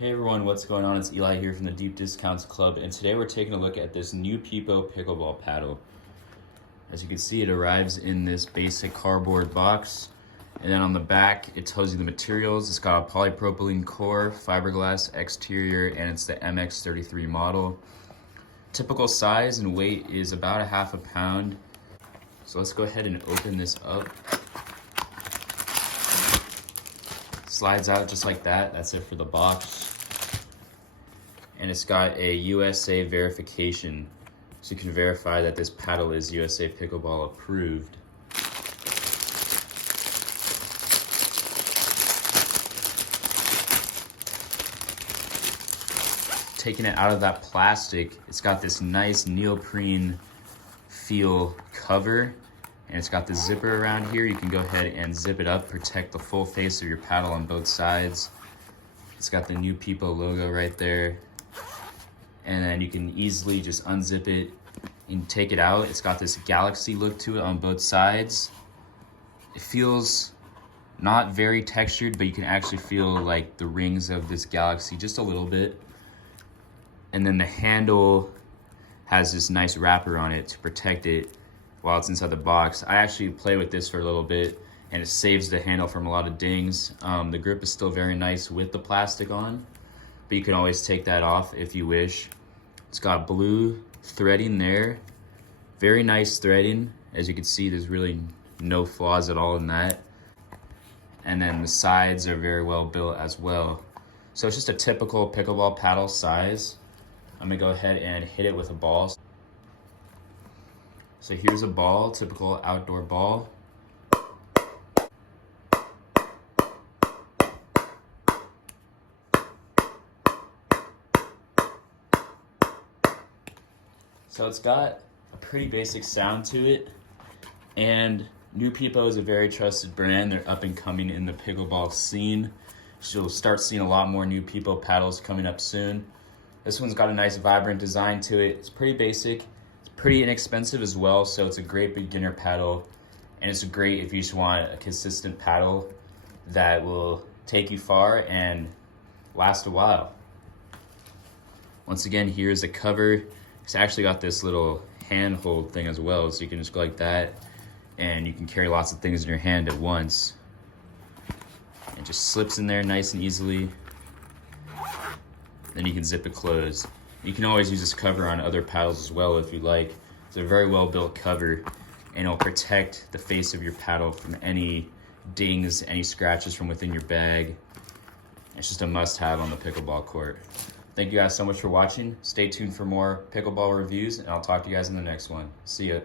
Hey everyone, what's going on? It's Eli here from the Deep Discounts Club, and today we're taking a look at this Niupipo pickleball paddle. As you can see, it arrives in this basic cardboard box, and then on the back it tells you the materials. It's got a polypropylene core, fiberglass exterior, and it's the MX-33 model. Typical size and weight is about 1/2 pound. So let's go ahead and open this up. Slides out just like that. That's it for the box. And it's got a USA verification, so you can verify that this paddle is USA Pickleball approved. Taking it out of that plastic, it's got this nice neoprene feel cover, and it's got the zipper around here. You can go ahead and zip it up, protect the full face of your paddle on both sides. It's got the Niupipo logo right there. And then you can easily just unzip it and take it out. It's got this galaxy look to it on both sides. It feels not very textured, but you can actually feel like the rings of this galaxy just a little bit. And then the handle has this nice wrapper on it to protect it while it's inside the box. I actually play with this for a little bit, and it saves the handle from a lot of dings. The grip is still very nice with the plastic on, but you can always take that off if you wish. It's got blue threading there. Very nice threading. As you can see, there's really no flaws at all in that. And then the sides are very well built as well. So it's just a typical pickleball paddle size. I'm gonna go ahead and hit it with a ball. So here's a ball, typical outdoor ball. So it's got a pretty basic sound to it, and Niupipo is a very trusted brand. They're up and coming in the pickleball scene. So you'll start seeing a lot more Niupipo paddles coming up soon. This one's got a nice vibrant design to it. It's pretty basic. It's pretty inexpensive as well, so it's a great beginner paddle, and it's great if you just want a consistent paddle that will take you far and last a while. Once again, here's the cover. It's actually got this little handhold thing as well, so you can just go like that, and you can carry lots of things in your hand at once. It just slips in there nice and easily. Then you can zip it closed. You can always use this cover on other paddles as well if you like. It's a very well built cover, and it'll protect the face of your paddle from any dings, any scratches from within your bag. It's just a must-have on the pickleball court. Thank you guys so much for watching. Stay tuned for more pickleball reviews, and I'll talk to you guys in the next one. See ya.